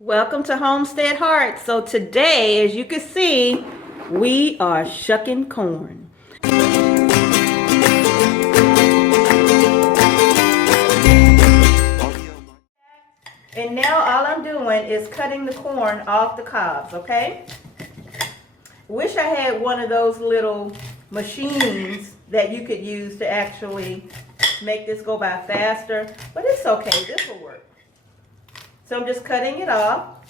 Welcome to Homestead Heart. So today, as you can see, we are shucking corn. And now all I'm doing is cutting the corn off the cobs, okay? Wish I had one of those little machines that you could use to actually make this go by faster, but it's okay, this will work. So I'm just cutting it off,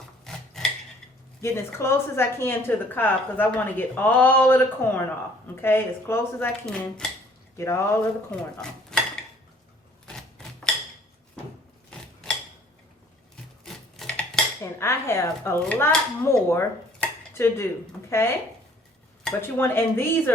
getting as close as I can to the cob because I want to get all of the corn off, okay? As close as I can, get all of the corn off. And I have a lot more to do, okay? But you want, and these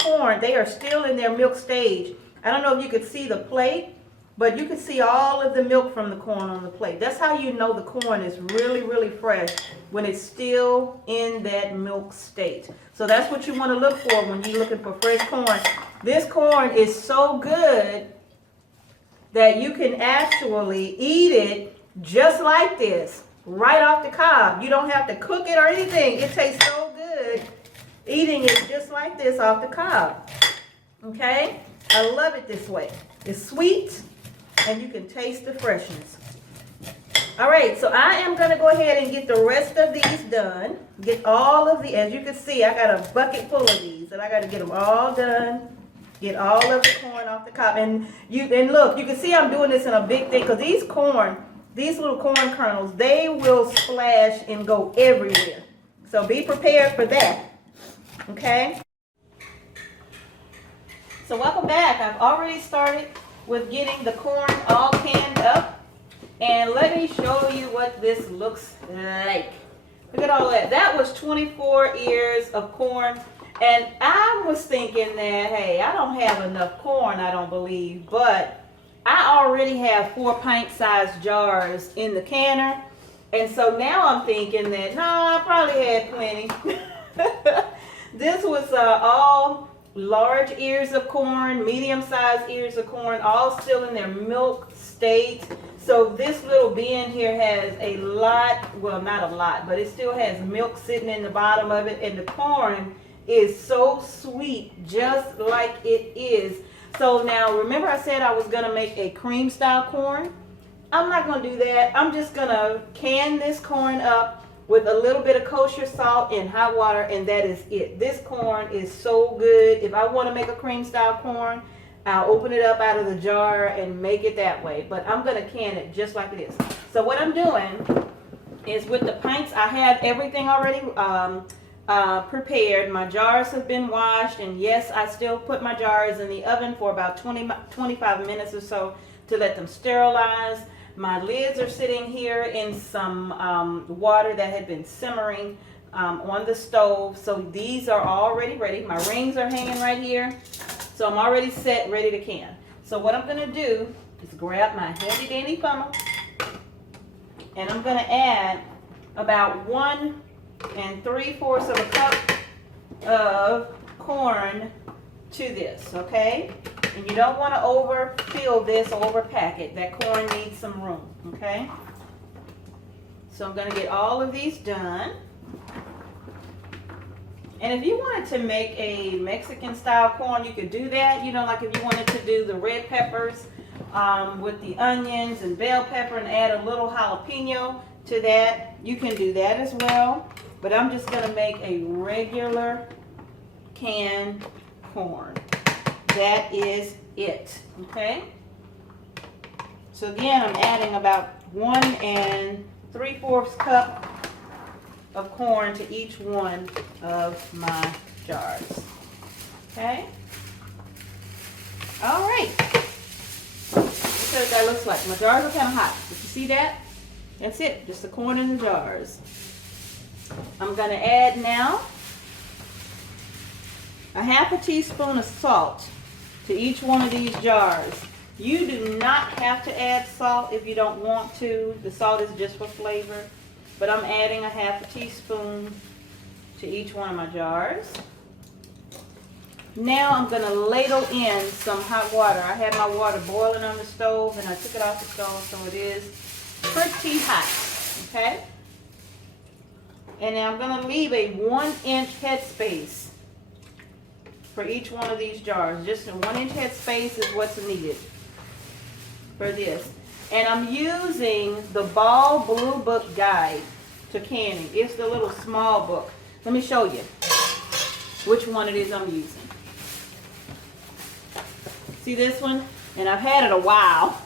corn, they are still in their milk stage. I don't know if you could see the plate, but you can see all of the milk from the corn on the plate. That's how you know the corn is really, really fresh, when it's still in that milk state. So that's what you want to look for when you're looking for fresh corn. This corn is so good that you can actually eat it just like this, right off the cob. You don't have to cook it or anything. It tastes so good eating it just like this off the cob. Okay? I love it this way. It's sweet, and you can taste the freshness. All right, so I am going to go ahead and get the rest of these done. Get all of the, as you can see, I got a bucket full of these, and I got to get them all done. Get all of the corn off the cob. And look, you can see I'm doing this in a big thing because these little corn kernels, they will splash and go everywhere. So be prepared for that. Okay? So welcome back. I've already started with getting the corn all canned up, and let me show you what this looks like. Look at all that. That was 24 ears of corn, and I was thinking that, hey, I don't have enough corn, I don't believe, but I already have 4 pint-sized jars in the canner, and so now I'm thinking that, no, I probably had plenty. This was all large ears of corn, medium-sized ears of corn, all still in their milk state. So this little bin here has a lot, well, not a lot, but it still has milk sitting in the bottom of it, and the corn is so sweet, just like it is. So now, remember I said I was going to make a cream style corn? I'm not going to do that. I'm just going to can this corn up with a little bit of kosher salt and hot water, and that is it. This corn is so good. If I want to make a cream style corn, I'll open it up out of the jar and make it that way. But I'm going to can it just like it is. So what I'm doing is with the pints, I have everything already prepared. My jars have been washed, and yes, I still put my jars in the oven for about 25 minutes or so to let them sterilize. My lids are sitting here in some water that had been simmering on the stove. So these are already ready. My rings are hanging right here. So I'm already set, ready to can. So what I'm going to do is grab my handy dandy funnel, and I'm going to add about 1 3/4 of a cup of corn to this, okay? And you don't want to overfill this or overpack it. That corn needs some room, okay? So I'm going to get all of these done. And if you wanted to make a Mexican style corn, you could do that. You know, like if you wanted to do the red peppers with the onions and bell pepper and add a little jalapeno to that, you can do that as well. But I'm just going to make a regular canned corn. That is it, okay? So again, I'm adding about 1 3/4 cup of corn to each one of my jars, okay? All right. Let's see what that looks like. My jars are kind of hot. Did you see that? That's it, just the corn in the jars. I'm gonna add now a 1/2 teaspoon of salt to each one of these jars. You do not have to add salt if you don't want to. The salt is just for flavor. But I'm adding a 1/2 teaspoon to each one of my jars. Now I'm going to ladle in some hot water. I had my water boiling on the stove, and I took it off the stove, so it is pretty hot. Okay? And now I'm going to leave a 1-inch headspace for each one of these jars. Just a 1-inch headspace is what's needed for this. And I'm using the Ball Blue Book Guide to Canning. It's the little small book. Let me show you which one it is I'm using. See this one? And I've had it a while.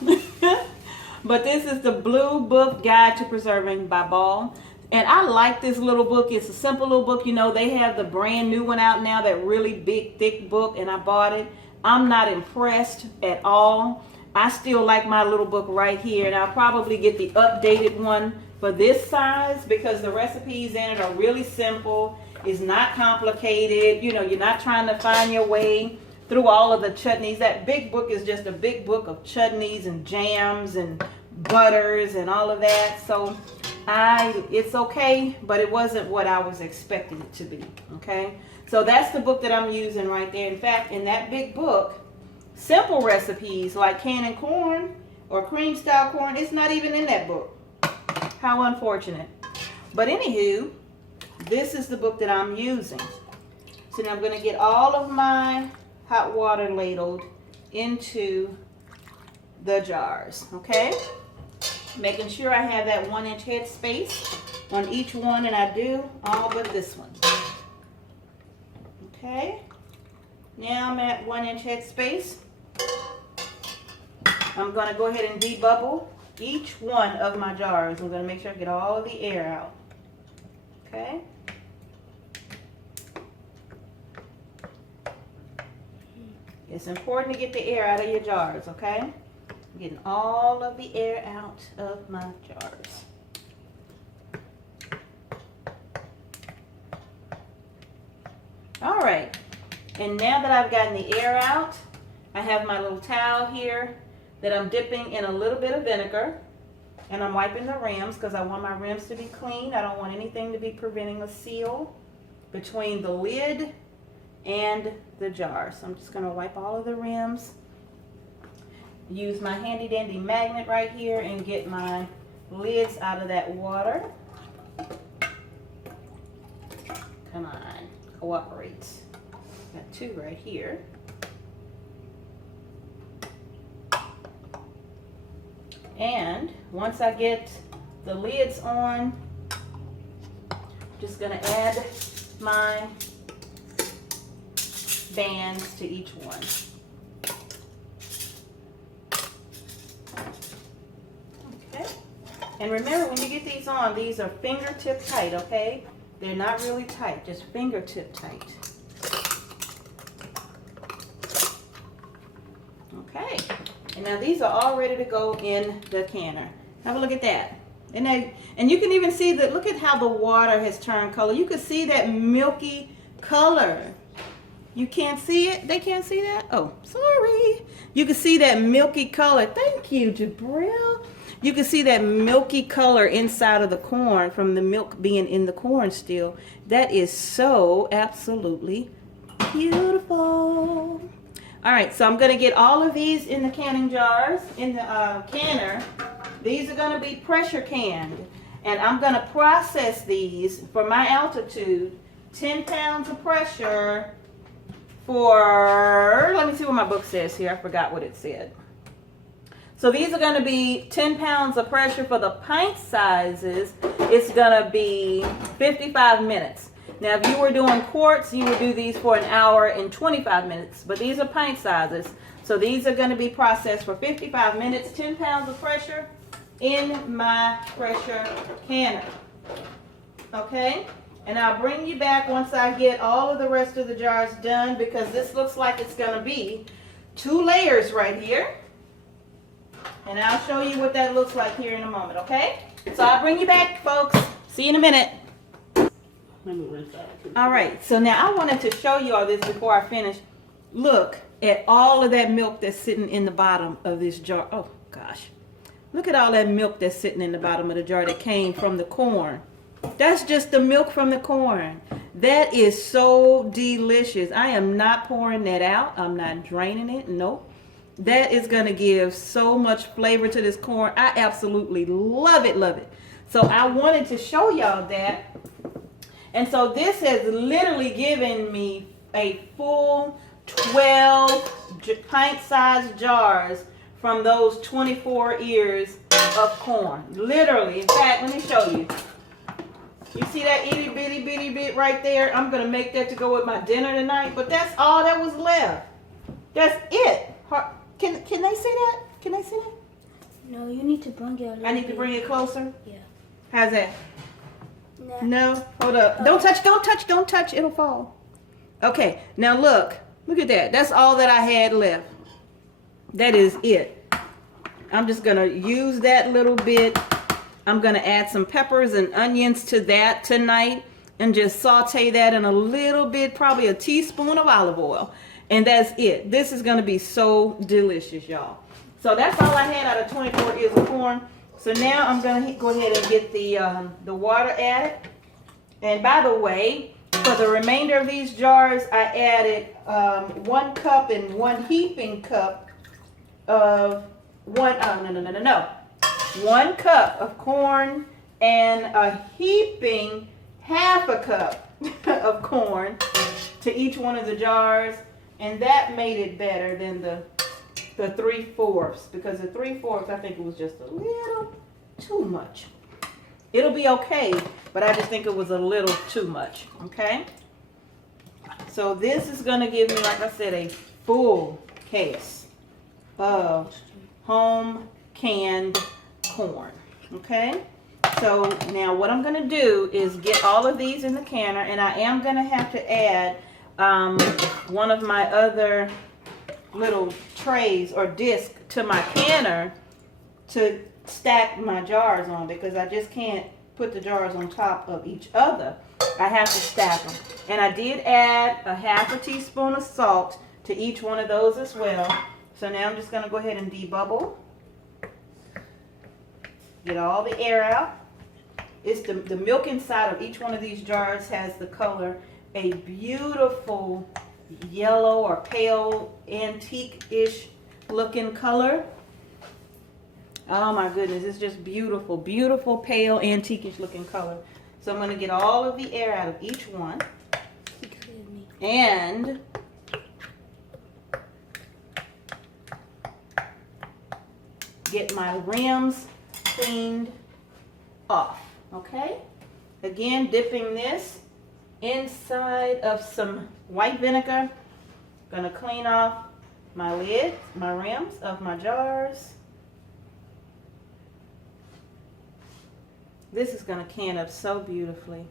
But this is the Blue Book Guide to Preserving by Ball. And I like this little book. It's a simple little book. You know, they have the brand new one out now, that really big, thick book, and I bought it. I'm not impressed at all. I still like my little book right here, and I'll probably get the updated one for this size because the recipes in it are really simple. It's not complicated. You know, you're not trying to find your way through all of the chutneys. That big book is just a big book of chutneys and jams and butters and all of that. So it's okay, but it wasn't what I was expecting it to be. Okay, so that's the book that I'm using right there. In fact, in that big book, simple recipes like canning corn or cream style corn, it's not even in that book. How unfortunate. But anywho, this is the book that I'm using. So now I'm going to get all of my hot water ladled into the jars, okay? Making sure I have that 1-inch head space on each one, and I do, all but this one. Okay, now I'm at 1-inch head space. I'm going to go ahead and debubble each one of my jars. I'm going to make sure I get all of the air out. Okay. It's important to get the air out of your jars, okay? I'm getting all of the air out of my jars. All right. And now that I've gotten the air out, I have my little towel here that I'm dipping in a little bit of vinegar, and I'm wiping the rims because I want my rims to be clean. I don't want anything to be preventing a seal between the lid and the jar. So I'm just going to wipe all of the rims, use my handy dandy magnet right here, and get my lids out of that water. Come on, cooperate. Got 2 right here. And once I get the lids on, I'm just going to add my bands to each one. Okay. And remember, when you get these on, these are fingertip tight, okay? They're not really tight, just fingertip tight. Okay. And now these are all ready to go in the canner. Have a look at that. And you can even see that, look at how the water has turned color. You can see that milky color. You can't see it? They can't see that? Oh, sorry. You can see that milky color. Thank you, Jabril. You can see that milky color inside of the corn from the milk being in the corn still. That is so absolutely beautiful. All right, so I'm going to get all of these in the canning jars, in the canner. These are going to be pressure canned. And I'm going to process these for my altitude, 10 pounds of pressure for, let me see what my book says here. I forgot what it said. So these are going to be 10 pounds of pressure for the pint sizes. It's going to be 55 minutes. Now, if you were doing quarts, you would do these for 1 hour and 25 minutes. But these are pint sizes. So these are going to be processed for 55 minutes, 10 pounds of pressure in my pressure canner. Okay? And I'll bring you back once I get all of the rest of the jars done, because this looks like it's going to be 2 layers right here. And I'll show you what that looks like here in a moment, okay? So I'll bring you back, folks. See you in a minute. All right, so now I wanted to show you all this before I finish. Look at all of that milk that's sitting in the bottom of this jar. Oh, gosh. Look at all that milk that's sitting in the bottom of the jar that came from the corn. That's just the milk from the corn. That is so delicious. I am not pouring that out. I'm not draining it. Nope. That is going to give so much flavor to this corn. I absolutely love it, love it. So I wanted to show y'all that And so this has literally given me a full 12 pint-sized jars from those 24 ears of corn. Literally. In fact, let me show you. You see that itty bitty bitty bit right there? I'm going to make that to go with my dinner tonight. But that's all that was left. That's it. Can they see that? Can they see that? No, you need to bring it a little I need to bring it closer? Yeah. How's that? No. No? Hold up. Don't touch, don't touch, don't touch. It'll fall. Okay. Now look. Look at that. That's all that I had left. That is it. I'm just going to use that little bit. I'm going to add some peppers and onions to that tonight and just saute that in a little bit, probably a teaspoon of olive oil. And that's it. This is going to be so delicious, y'all. So that's all I had out of 24 ears of corn. So now I'm going to go ahead and get the water added. And by the way, for the remainder of these jars, I added 1 cup and 1 heaping cup of 1 cup of corn and a heaping half a cup of corn to each one of the jars. And that made it better than the 3/4, because the 3/4 I think it was just a little too much. It'll be okay, but I just think it was a little too much. Okay, so this is going to give me, like I said, a full case of home canned corn. Okay, so now what I'm going to do is get all of these in the canner, and I am going to have to add one of my other little trays or discs to my canner to stack my jars on, because I just can't put the jars on top of each other. I have to stack them. And I did add a half a teaspoon of salt to each one of those as well. So now I'm just going to go ahead and debubble. Get all the air out. It's the milk inside of each one of these jars has the color a beautiful yellow or pale antique-ish looking color. Oh my goodness, it's just beautiful, beautiful pale antique-ish looking color. So I'm going to get all of the air out of each one and get my rims cleaned off. Okay, again, dipping this inside of some white vinegar. Gonna clean off my lid, my rims of my jars. This is gonna can up so beautifully.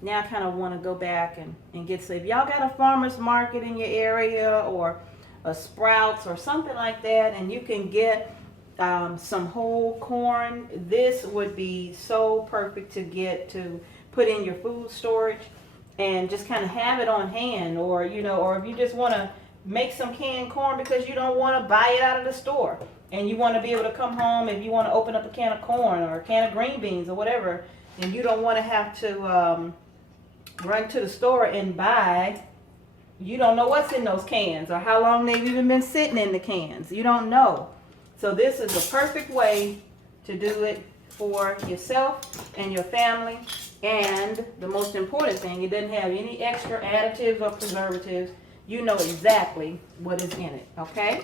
Now I kind of want to go back and get some. If y'all got a farmer's market in your area or a Sprouts or something like that, and you can get some whole corn, this would be so perfect to get to put in your food storage and just kind of have it on hand. Or or if you just want to make some canned corn because you don't want to buy it out of the store and you want to be able to come home, if you want to open up a can of corn or a can of green beans or whatever, and you don't want to have to run to the store and buy. You don't know what's in those cans or how long they've even been sitting in the cans. You don't know. So this is a perfect way to do it for yourself and your family. And the most important thing, it doesn't have any extra additives or preservatives. You know exactly what is in it, okay?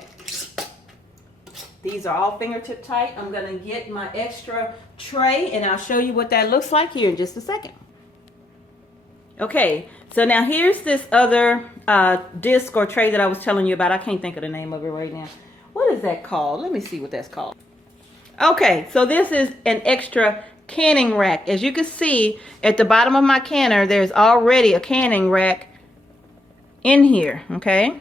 These are all fingertip tight. I'm going to get my extra tray and I'll show you what that looks like here in just a second. Okay, so now here's this other disc or tray that I was telling you about. I can't think of the name of it right now. What is that called? Let me see what that's called. Okay, so this is an extra canning rack. As you can see at the bottom of my canner, there's already a canning rack in here, okay?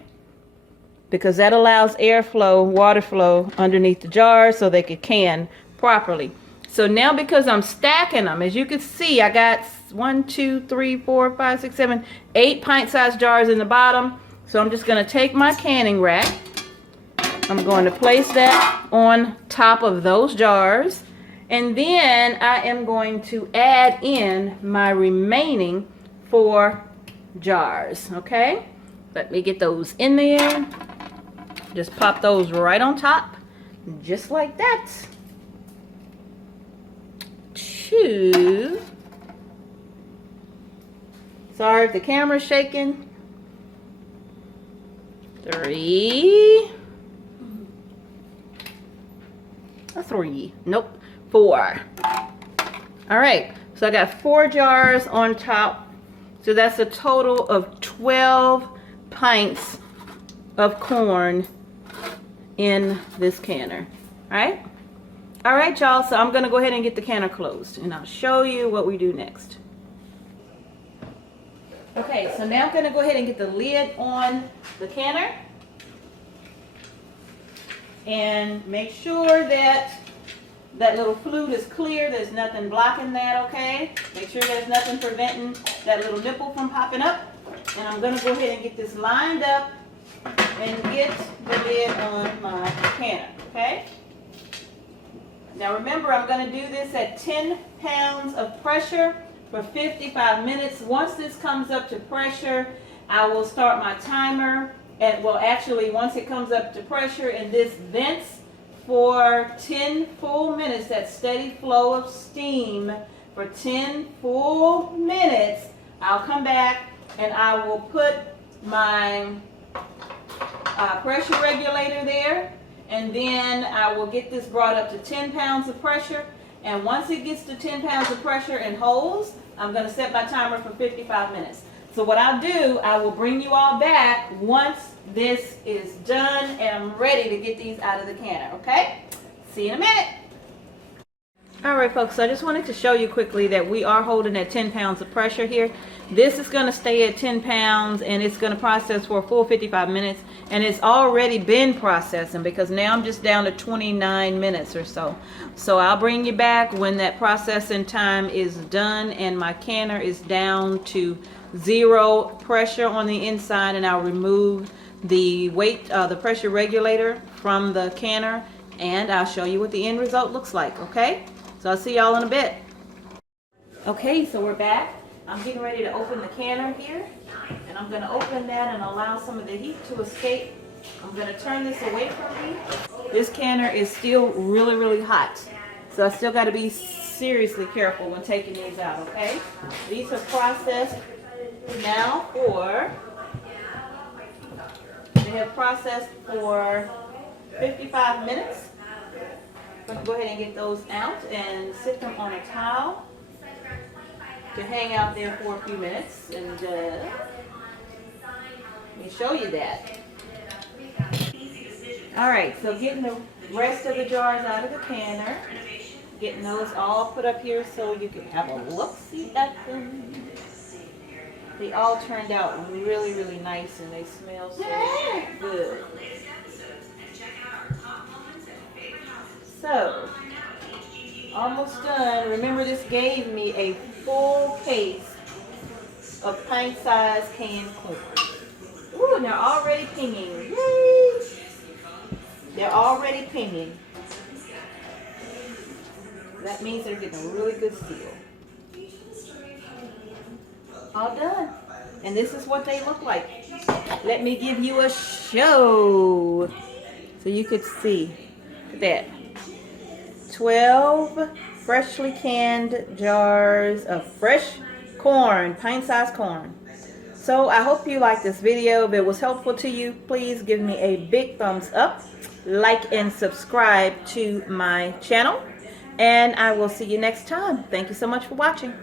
Because that allows airflow, water flow underneath the jars so they can can properly. So now because I'm stacking them, as you can see, I got 1, 2, 3, 4, 5, 6, 7, 8 pint-sized jars in the bottom. So I'm just going to take my canning rack. I'm going to place that on top of those jars. And then I am going to add in my remaining 4 jars. Okay? Let me get those in there. Just pop those right on top. Just like that. 2, Sorry if the camera's shaking. 3. A 3. Nope. 4. All right. So I got 4 jars on top. So that's a total of 12 pints of corn in this canner. All right. All right, y'all. So I'm going to go ahead and get the canner closed, and I'll show you what we do next. Okay, so now I'm going to go ahead and get the lid on the canner and make sure that that little flute is clear. There's nothing blocking that, okay? Make sure there's nothing preventing that little nipple from popping up. And I'm going to go ahead and get this lined up and get the lid on my canner, okay? Now remember, I'm going to do this at 10 pounds of pressure for 55 minutes. Once this comes up to pressure, I will start my timer. And well, actually, once it comes up to pressure and this vents for 10 full minutes, that steady flow of steam for 10 full minutes, I'll come back and I will put my pressure regulator there. And then I will get this brought up to 10 pounds of pressure. And once it gets to 10 pounds of pressure and holds, I'm going to set my timer for 55 minutes. So what I'll do, I will bring you all back once this is done and I'm ready to get these out of the canner, okay? See you in a minute. All right, folks, so I just wanted to show you quickly that we are holding at 10 pounds of pressure here. This is going to stay at 10 pounds and it's going to process for a full 55 minutes. And it's already been processing because now I'm just down to 29 minutes or so. So I'll bring you back when that processing time is done and my canner is down to 0 pressure on the inside, and I'll remove the the pressure regulator from the canner, and I'll show you what the end result looks like, okay? So I'll see y'all in a bit. Okay, so we're back. I'm getting ready to open the canner here, and I'm going to open that and allow some of the heat to escape. I'm going to turn this away from me. This canner is still really, really hot, so I still got to be seriously careful when taking these out, okay? These are processed now they have processed for 55 minutes. I'm going to go ahead and get those out and sit them on a towel to hang out there for a few minutes, and let me show you that. Alright, so getting the rest of the jars out of the canner, getting those all put up here so you can have a look-see at them. They all turned out really, really nice and they smell so good. So, almost done. Remember, this gave me a full case of pint-sized canned corn. Ooh, and they're already pinging. Yay! They're already pinging. That means they're getting a really good seal. All done. And this is what they look like. Let me give you a show so you could see. Look at that. 12 freshly canned jars of fresh corn, pint-sized corn. So I hope you liked this video. If it was helpful to you, please give me a big thumbs up, like and subscribe to my channel, and I will see you next time. Thank you so much for watching.